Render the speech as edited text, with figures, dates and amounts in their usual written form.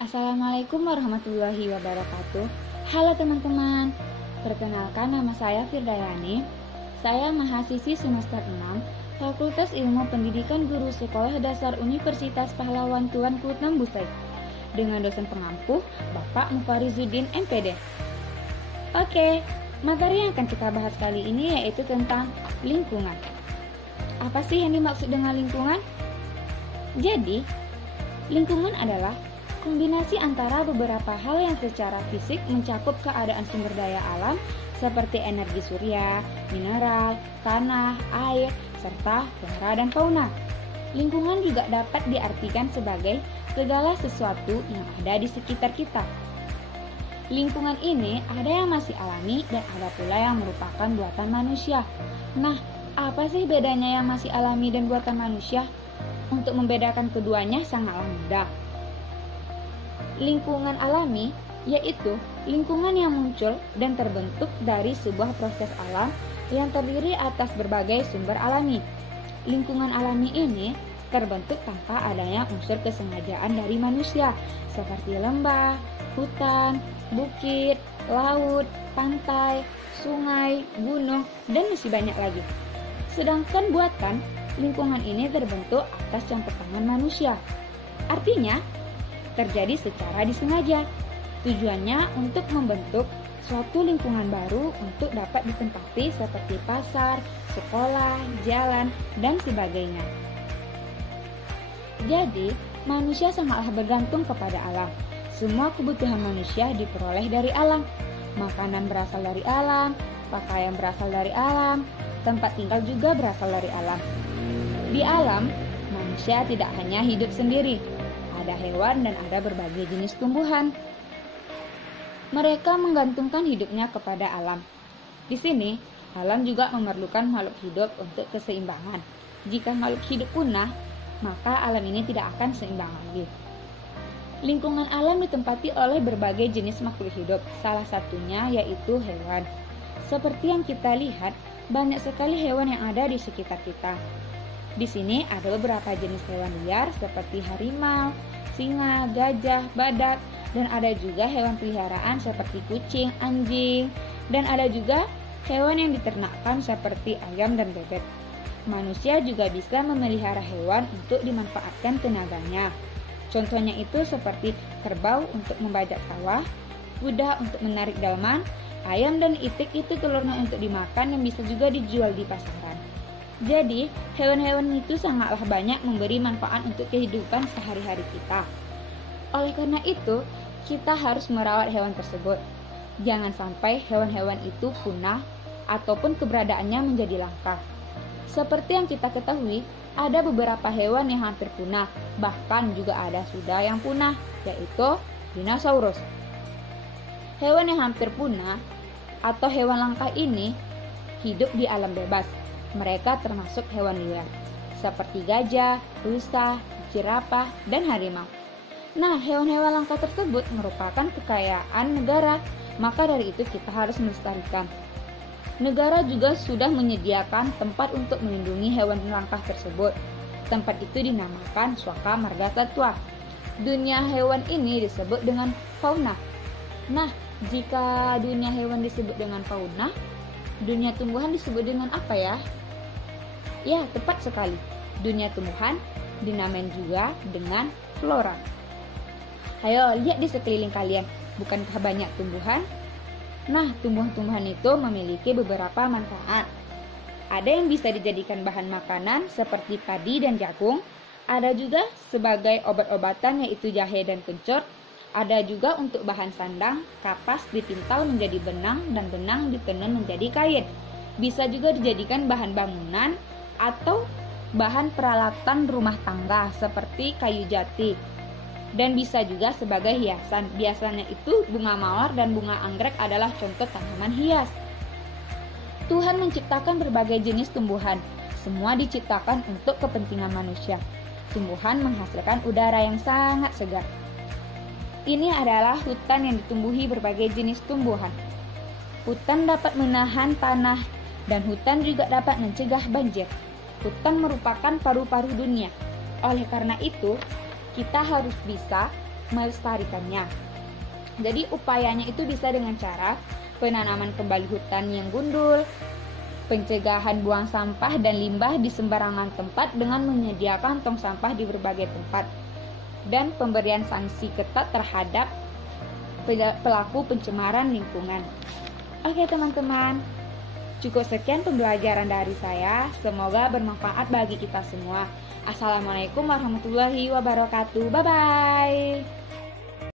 Assalamualaikum warahmatullahi wabarakatuh. Halo teman-teman, perkenalkan nama saya Firdayani. Saya mahasiswi semester 6 Fakultas Ilmu Pendidikan Guru Sekolah Dasar Universitas Pahlawan Tuanku Nambusai dengan dosen pengampu Bapak Mufarizuddin MPD. Oke, materi yang akan kita bahas kali ini yaitu tentang lingkungan. Apa sih yang dimaksud dengan lingkungan? Jadi, lingkungan adalah kombinasi antara beberapa hal yang secara fisik mencakup keadaan sumber daya alam seperti energi surya, mineral, tanah, air, serta flora dan fauna. Lingkungan juga dapat diartikan sebagai segala sesuatu yang ada di sekitar kita. Lingkungan ini ada yang masih alami dan ada pula yang merupakan buatan manusia. Nah, apa sih bedanya yang masih alami dan buatan manusia? Untuk membedakan keduanya sangatlah mudah. Lingkungan alami yaitu lingkungan yang muncul dan terbentuk dari sebuah proses alam yang terdiri atas berbagai sumber alami. Lingkungan alami ini terbentuk tanpa adanya unsur kesengajaan dari manusia seperti lembah, hutan, bukit, laut, pantai, sungai, gunung, dan masih banyak lagi. Sedangkan buatan lingkungan ini terbentuk atas campur tangan manusia. Artinya, terjadi secara disengaja. Tujuannya untuk membentuk suatu lingkungan baru untuk dapat ditempati seperti pasar, sekolah, jalan, dan sebagainya. Jadi, manusia sangatlah bergantung kepada alam. Semua kebutuhan manusia diperoleh dari alam. Makanan berasal dari alam, pakaian berasal dari alam, tempat tinggal juga berasal dari alam. Di alam, manusia tidak hanya hidup sendiri. Ada hewan dan ada berbagai jenis tumbuhan. Mereka menggantungkan hidupnya kepada alam. Di sini, alam juga memerlukan makhluk hidup untuk keseimbangan. Jika makhluk hidup punah, maka alam ini tidak akan seimbang lagi. Lingkungan alam ditempati oleh berbagai jenis makhluk hidup, salah satunya yaitu hewan. Seperti yang kita lihat, banyak sekali hewan yang ada di sekitar kita. Di sini ada beberapa jenis hewan liar seperti harimau, singa, gajah, badak, dan ada juga hewan peliharaan seperti kucing, anjing, dan ada juga hewan yang diternakkan seperti ayam dan bebek. Manusia juga bisa memelihara hewan untuk dimanfaatkan tenaganya. Contohnya itu seperti kerbau untuk membajak sawah, kuda untuk menarik delman, ayam dan itik itu telurnya untuk dimakan yang bisa juga dijual di pasaran. Jadi, hewan-hewan itu sangatlah banyak memberi manfaat untuk kehidupan sehari-hari kita. Oleh karena itu, kita harus merawat hewan tersebut. Jangan sampai hewan-hewan itu punah ataupun keberadaannya menjadi langka. Seperti yang kita ketahui, ada beberapa hewan yang hampir punah, bahkan juga ada sudah yang punah, yaitu dinosaurus. Hewan yang hampir punah atau hewan langka ini hidup di alam bebas. Mereka termasuk hewan liar, seperti gajah, rusa, jerapah, dan harimau. Nah, hewan-hewan langka tersebut merupakan kekayaan negara, maka dari itu kita harus melestarikan. Negara juga sudah menyediakan tempat untuk melindungi hewan langka tersebut. Tempat itu dinamakan Suaka Marga Satwa. Dunia hewan ini disebut dengan fauna. Nah, jika dunia hewan disebut dengan fauna, dunia tumbuhan disebut dengan apa ya? Ya, tepat sekali. Dunia tumbuhan dinamain juga dengan flora. Ayo, lihat di sekeliling kalian. Bukankah banyak tumbuhan? Nah, tumbuhan-tumbuhan itu memiliki beberapa manfaat. Ada yang bisa dijadikan bahan makanan seperti padi dan jagung. Ada juga sebagai obat-obatan yaitu jahe dan kencur. Ada juga untuk bahan sandang, kapas dipintal menjadi benang dan benang ditenun menjadi kain. Bisa juga dijadikan bahan bangunan atau bahan peralatan rumah tangga seperti kayu jati. Dan bisa juga sebagai hiasan. Biasanya itu bunga mawar dan bunga anggrek adalah contoh tanaman hias. Tuhan menciptakan berbagai jenis tumbuhan. Semua diciptakan untuk kepentingan manusia. Tumbuhan menghasilkan udara yang sangat segar. Ini adalah hutan yang ditumbuhi berbagai jenis tumbuhan. Hutan dapat menahan tanah dan hutan juga dapat mencegah banjir. Hutan merupakan paru-paru dunia. Oleh karena itu, kita harus bisa melestarikannya. Jadi upayanya itu bisa dengan cara penanaman kembali hutan yang gundul, pencegahan buang sampah dan limbah di sembarangan tempat dengan menyediakan tong sampah di berbagai tempat, dan pemberian sanksi ketat terhadap pelaku pencemaran lingkungan. Oke teman-teman, cukup sekian pembelajaran dari saya. Semoga bermanfaat bagi kita semua. Assalamualaikum warahmatullahi wabarakatuh. Bye-bye.